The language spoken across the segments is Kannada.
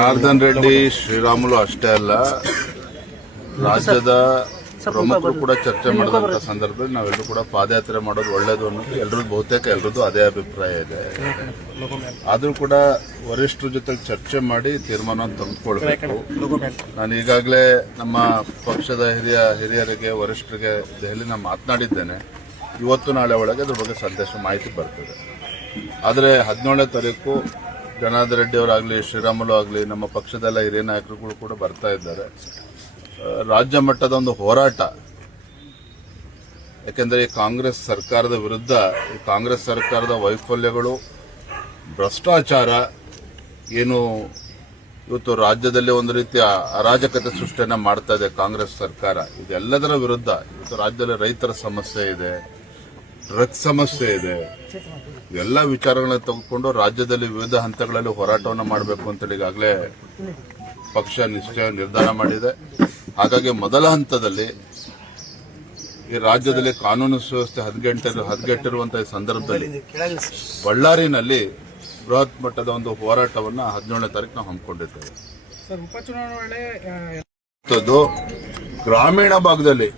ಜನಾರ್ದನ್ ರೆಡ್ಡಿ ಶ್ರೀರಾಮುಲು ಅಷ್ಟೇ ಅಲ್ಲ, ರಾಜ್ಯದ ಪ್ರಮುಖರು ಕೂಡ ಚರ್ಚೆ ಮಾಡಿದಂತ ಸಂದರ್ಭದಲ್ಲಿ ನಾವೆಲ್ಲರೂ ಕೂಡ ಪಾದಯಾತ್ರೆ ಮಾಡೋದು ಒಳ್ಳೇದು ಅನ್ನೋದು ಬಹುತೇಕ ಎಲ್ರದ್ದು ಅದೇ ಅಭಿಪ್ರಾಯ ಇದೆ. ಆದ್ರೂ ಕೂಡ ವರಿಷ್ಠರ ಜೊತೆ ಚರ್ಚೆ ಮಾಡಿ ತೀರ್ಮಾನ ತೆಗೆದುಕೊಳ್ಬೇಕು. ನಾನು ಈಗಾಗಲೇ ನಮ್ಮ ಪಕ್ಷದ ಹಿರಿಯರಿಗೆ ವರಿಷ್ಠರಿಗೆ ದೆಹಲಿನ ಮಾತನಾಡಿದ್ದೇನೆ. ಇವತ್ತು ನಾಳೆ ಒಳಗೆ ಅದ್ರ ಬಗ್ಗೆ ಸಂದೇಶ ಮಾಹಿತಿ ಬರ್ತದೆ. ಆದರೆ 17ನೇ ತಾರೀಕು ಜನಾರ್ದನ್ ರೆಡ್ಡಿ ಅವರಾಗಲಿ, ಶ್ರೀರಾಮುಲು ಆಗಲಿ, ನಮ್ಮ ಪಕ್ಷದ ಹಿರಿಯ ನಾಯಕರುಗಳು ಕೂಡ ಬರ್ತಾ ಇದ್ದಾರೆ. ರಾಜ್ಯ ಮಟ್ಟದ ಒಂದು ಹೋರಾಟ, ಯಾಕೆಂದರೆ ಈ ಕಾಂಗ್ರೆಸ್ ಸರ್ಕಾರದ ವಿರುದ್ಧ, ಈ ಕಾಂಗ್ರೆಸ್ ಸರ್ಕಾರದ ವೈಫಲ್ಯಗಳು, ಭ್ರಷ್ಟಾಚಾರ ಏನು ಇವತ್ತು ರಾಜ್ಯದಲ್ಲಿ ಒಂದು ರೀತಿಯ ಅರಾಜಕತೆ ಸೃಷ್ಟಿಯನ್ನ ಮಾಡ್ತಾ ಇದೆ ಕಾಂಗ್ರೆಸ್ ಸರ್ಕಾರ. ಇದೆಲ್ಲದರ ವಿರುದ್ಧ ಇವತ್ತು ರಾಜ್ಯದಲ್ಲಿ ರೈತರ ಸಮಸ್ಯೆ ಇದೆ, ಡ್ರಗ್ಸ್ ಸಮಸ್ಯೆ ಇದೆ. ಎಲ್ಲ ವಿಚಾರಗಳನ್ನ ತೆಗೆದುಕೊಂಡು ರಾಜ್ಯದಲ್ಲಿ ವಿವಿಧ ಹಂತಗಳಲ್ಲಿ ಹೋರಾಟವನ್ನು ಮಾಡಬೇಕು ಅಂತೇಳಿ ಈಗಾಗಲೇ ಪಕ್ಷ ನಿರ್ಧಾರ ಮಾಡಿದೆ. ಹಾಗಾಗಿ ಮೊದಲ ಹಂತದಲ್ಲಿ ಈ ರಾಜ್ಯದಲ್ಲಿ ಕಾನೂನು ಸುವ್ಯವಸ್ಥೆ ಹದಗೆಟ್ಟಿರುವಂತಹ ಸಂದರ್ಭದಲ್ಲಿ ಬಳ್ಳಾರಿನಲ್ಲಿ ಬೃಹತ್ ಮಟ್ಟದ ಒಂದು ಹೋರಾಟವನ್ನು 17ನೇ ತಾರೀಕು ನಾವು ಹಮ್ಮಿಕೊಂಡಿದ್ದೇವೆ. ಗ್ರಾಮೀಣ ಭಾಗದಲ್ಲಿ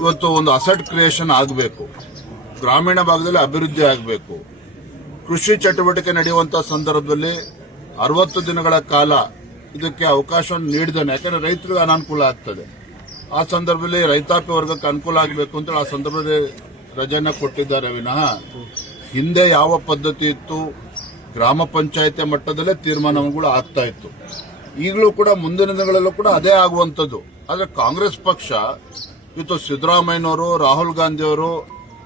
ಇವತ್ತು ಒಂದು ಅಸೆಟ್ ಕ್ರಿಯೇಷನ್ ಆಗಬೇಕು, ಗ್ರಾಮೀಣ ಭಾಗದಲ್ಲಿ ಅಭಿವೃದ್ಧಿ ಆಗಬೇಕು. ಕೃಷಿ ಚಟುವಟಿಕೆ ನಡೆಯುವಂತಹ ಸಂದರ್ಭದಲ್ಲಿ 60 ದಿನಗಳ ಕಾಲ ಇದಕ್ಕೆ ಅವಕಾಶವನ್ನು ನೀಡಿದ್ದಾನೆ. ಯಾಕಂದ್ರೆ ರೈತರಿಗೆ ಅನಾನುಕೂಲ ಆಗ್ತದೆ. ಆ ಸಂದರ್ಭದಲ್ಲಿ ರೈತಾಪಿ ವರ್ಗಕ್ಕೆ ಅನುಕೂಲ ಆಗಬೇಕು ಅಂತ ಆ ಸಂದರ್ಭದಲ್ಲಿ ರಜೆಯನ್ನ ಕೊಟ್ಟಿದ್ದಾರೆ ವಿನಃ ಹಿಂದೆ ಯಾವ ಪದ್ಧತಿ ಇತ್ತು, ಗ್ರಾಮ ಪಂಚಾಯತಿ ಮಟ್ಟದಲ್ಲೇ ತೀರ್ಮಾನಗಳು ಆಗ್ತಾ ಇತ್ತು. ಈಗಲೂ ಕೂಡ ಮುಂದಿನ ದಿನಗಳಲ್ಲೂ ಕೂಡ ಅದೇ ಆಗುವಂಥದ್ದು. ಆದರೆ ಕಾಂಗ್ರೆಸ್ ಪಕ್ಷ ಇವತ್ತು ಸಿದ್ದರಾಮಯ್ಯನವರು, ರಾಹುಲ್ ಗಾಂಧಿಯವರು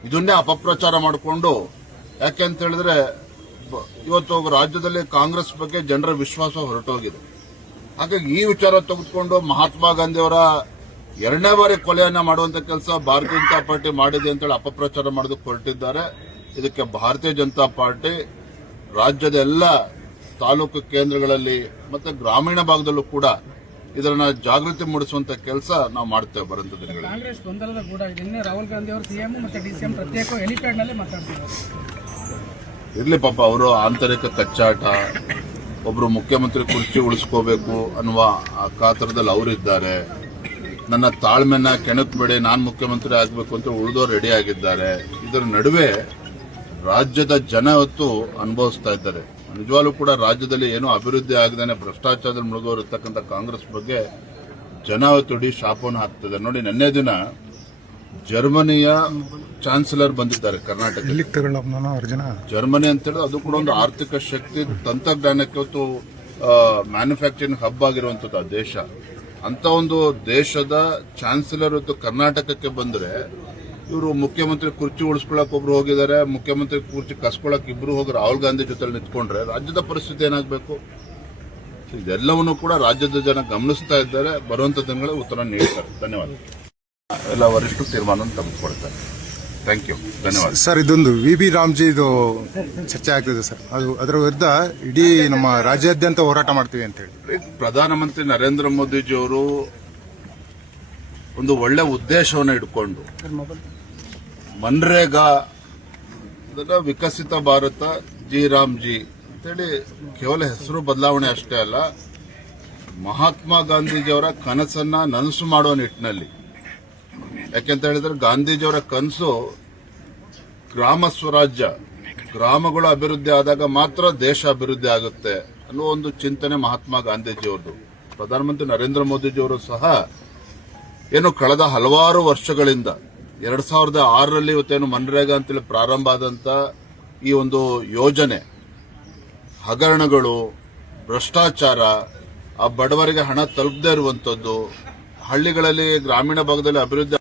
ಇದನ್ನೇ ಅಪಪ್ರಚಾರ ಮಾಡಿಕೊಂಡು, ಯಾಕೆಂತ ಹೇಳಿದ್ರೆ ಇವತ್ತು ರಾಜ್ಯದಲ್ಲಿ ಕಾಂಗ್ರೆಸ್ ಬಗ್ಗೆ ಜನರ ವಿಶ್ವಾಸ ಹೊರಟೋಗಿದೆ. ಹಾಗಾಗಿ ಈ ವಿಚಾರ ತೆಗೆದುಕೊಂಡು ಮಹಾತ್ಮ ಗಾಂಧಿಯವರ 2ನೇ ಬಾರಿ ಕೊಲೆಯನ್ನ ಮಾಡುವಂತ ಕೆಲಸ ಭಾರತೀಯ ಜನತಾ ಪಾರ್ಟಿ ಮಾಡಿದೆ ಅಂತೇಳಿ ಅಪಪ್ರಚಾರ ಮಾಡೋದಕ್ಕೆ ಹೊರಟಿದ್ದಾರೆ. ಇದಕ್ಕೆ ಭಾರತೀಯ ಜನತಾ ಪಾರ್ಟಿ ರಾಜ್ಯದ ಎಲ್ಲ ತಾಲೂಕು ಕೇಂದ್ರಗಳಲ್ಲಿ ಮತ್ತೆ ಗ್ರಾಮೀಣ ಭಾಗದಲ್ಲೂ ಕೂಡ ಇದನ್ನ ಜಾಗೃತಿ ಮೂಡಿಸುವಂತ ಕೆಲಸ ನಾವು ಮಾಡ್ತೇವೆ. ಬರುವಂತ ದಿನಗಳಲ್ಲಿ ಕಾಂಗ್ರೆಸ್ ಗೊಂದಲದ ಕೂಡ ನಿನ್ನೆ ರಾಹುಲ್ ಗಾಂಧಿ ಅವರು ಸಿಎಂ ಮತ್ತು ಡಿಸಿಎಂ ಪ್ರತ್ಯೇಕ ಹೆಲಿಪ್ಯಾಡ್ ನಲ್ಲಿ ಮಾತಾಡ್ತಿದ್ದಾರೆ. ಇರ್ಲಿ ಪಾಪ, ಅವರು ಆಂತರಿಕ ಕಚ್ಚಾಟ, ಒಬ್ರು ಮುಖ್ಯಮಂತ್ರಿ ಕುರ್ಚಿ ಉಳಿಸ್ಕೋಬೇಕು ಅನ್ನುವ ಆ ಕಾತರದಲ್ಲಿ ಅವರಿದ್ದಾರೆ. ನನ್ನ ತಾಳ್ಮೆನ ಕೆಣಕಬೇಡಿ, ನಾನು ಮುಖ್ಯಮಂತ್ರಿ ಆಗಬೇಕು ಅಂತ ಉಳಿದವರು ರೆಡಿ ಆಗಿದ್ದಾರೆ. ಇದರ ನಡುವೆ ರಾಜ್ಯದ ಜನ ಇವತ್ತು ಅನುಭವಿಸ್ತಾ ಇದ್ದಾರೆ. ನಿಜವಾಗ್ಲೂ ಕೂಡ ರಾಜ್ಯದಲ್ಲಿ ಏನೋ ಅಭಿವೃದ್ಧಿ ಆಗದೇನೆ ಭ್ರಷ್ಟಾಚಾರದಲ್ಲಿ ಮುಳುಗೋರಿರ್ತಕ್ಕಂಥ ಕಾಂಗ್ರೆಸ್ ಬಗ್ಗೆ ಜನ ಇವತ್ತು ಇಡೀ ಶಾಪವನ್ನು ಹಾಕ್ತಿದ್ದಾರೆ. ನೋಡಿ, ನಿನ್ನೆ ದಿನ ಜರ್ಮನಿಯ ಚಾನ್ಸಲರ್ ಬಂದಿದ್ದಾರೆ ಕರ್ನಾಟಕ. ಜರ್ಮನಿ ಅಂತ ಹೇಳಿದ್ರೆ ಅದು ಕೂಡ ಒಂದು ಆರ್ಥಿಕ ಶಕ್ತಿ, ತಂತ್ರಜ್ಞಾನಕ್ಕೆ ಇವತ್ತು ಮ್ಯಾನುಫ್ಯಾಕ್ಚರಿಂಗ್ ಹಬ್ ಆಗಿರುವಂತದ್ದು ಆ ದೇಶ. ಅಂತ ಒಂದು ದೇಶದ ಚಾನ್ಸಲರ್ ಇವತ್ತು ಕರ್ನಾಟಕಕ್ಕೆ ಬಂದ್ರೆ ಇವರು ಮುಖ್ಯಮಂತ್ರಿ ಕುರ್ಚಿ ಉಳಿಸ್ಕೊಳಕ್ ಒಬ್ರು ಹೋಗಿದ್ದಾರೆ, ಮುಖ್ಯಮಂತ್ರಿ ಕುರ್ಚಿ ಕಸ್ಕೊಳಕ್ ಇಬ್ರು ಹೋಗಿ ರಾಹುಲ್ ಗಾಂಧಿ ಜೊತೆ ನಿಂತ್ಕೊಂಡ್ರೆ ರಾಜ್ಯದ ಪರಿಸ್ಥಿತಿ ಏನಾಗಬೇಕು? ಇದೆಲ್ಲವನ್ನೂ ಕೂಡ ರಾಜ್ಯದ ಜನ ಗಮನಿಸ್ತಾ ಇದ್ದಾರೆ. ಬರುವಂತ ದಿನಗಳಲ್ಲಿ ಉತ್ತರ ನೀಡ್ತಾರೆ. ಧನ್ಯವಾದ. ಎಲ್ಲ ವರಿಷ್ಠರು ತೀರ್ಮಾನ ತೆಗೆದುಕೊಳ್ತಾರೆ. ಥ್ಯಾಂಕ್ ಯು, ಧನ್ಯವಾದ. ಸರ್, ಇದೊಂದು ವಿ.ಬಿ. ರಾಮ್ಜಿ ಇದು ಚರ್ಚೆ ಆಗ್ತಿದೆ ಸರ್. ಅದರ ವಿರುದ್ಧ ಇಡೀ ನಮ್ಮ ರಾಜ್ಯಾದ್ಯಂತ ಹೋರಾಟ ಮಾಡ್ತೀವಿ ಅಂತ ಹೇಳಿ ಪ್ರಧಾನಮಂತ್ರಿ ನರೇಂದ್ರ ಮೋದಿಜಿಯವರು ಒಂದು ಒಳ್ಳೆ ಉದ್ದೇಶವನ್ನು ಇಟ್ಕೊಂಡು ಮನ್ರೇಗಾ ವಿಕಸಿತ ಭಾರತ ಜಿ ರಾಮ್ಜಿ ಅಂತೇಳಿ ಕೇವಲ ಹೆಸರು ಬದಲಾವಣೆ ಅಷ್ಟೇ ಅಲ್ಲ, ಮಹಾತ್ಮ ಗಾಂಧೀಜಿಯವರ ಕನಸನ್ನ ನನಸು ಮಾಡುವ ನಿಟ್ಟಿನಲ್ಲಿ. ಯಾಕೆಂತ ಹೇಳಿದ್ರೆ ಗಾಂಧೀಜಿಯವರ ಕನಸು ಗ್ರಾಮ ಸ್ವರಾಜ್ಯ, ಗ್ರಾಮಗಳು ಅಭಿವೃದ್ಧಿ ಆದಾಗ ಮಾತ್ರ ದೇಶ ಅಭಿವೃದ್ಧಿ ಆಗುತ್ತೆ ಅನ್ನುವ ಒಂದು ಚಿಂತನೆ ಮಹಾತ್ಮ ಗಾಂಧೀಜಿಯವ್ರದ್ದು. ಪ್ರಧಾನಮಂತ್ರಿ ನರೇಂದ್ರ ಮೋದಿಜಿಯವರು ಸಹ ಏನು ಕಳೆದ ಹಲವಾರು ವರ್ಷಗಳಿಂದ 2006ರಲ್ಲಿ ಇವತ್ತೇನು ಮನ್ರೇಗಾ ಅಂತೇಳಿ ಪ್ರಾರಂಭ ಆದಂತ ಈ ಒಂದು ಯೋಜನೆ, ಹಗರಣಗಳು, ಭ್ರಷ್ಟಾಚಾರ, ಆ ಬಡವರಿಗೆ ಹಣ ತಲುಪದೇ ಇರುವಂತದ್ದು, ಹಳ್ಳಿಗಳಲ್ಲಿ ಗ್ರಾಮೀಣ ಭಾಗದಲ್ಲಿ ಅಭಿವೃದ್ಧಿ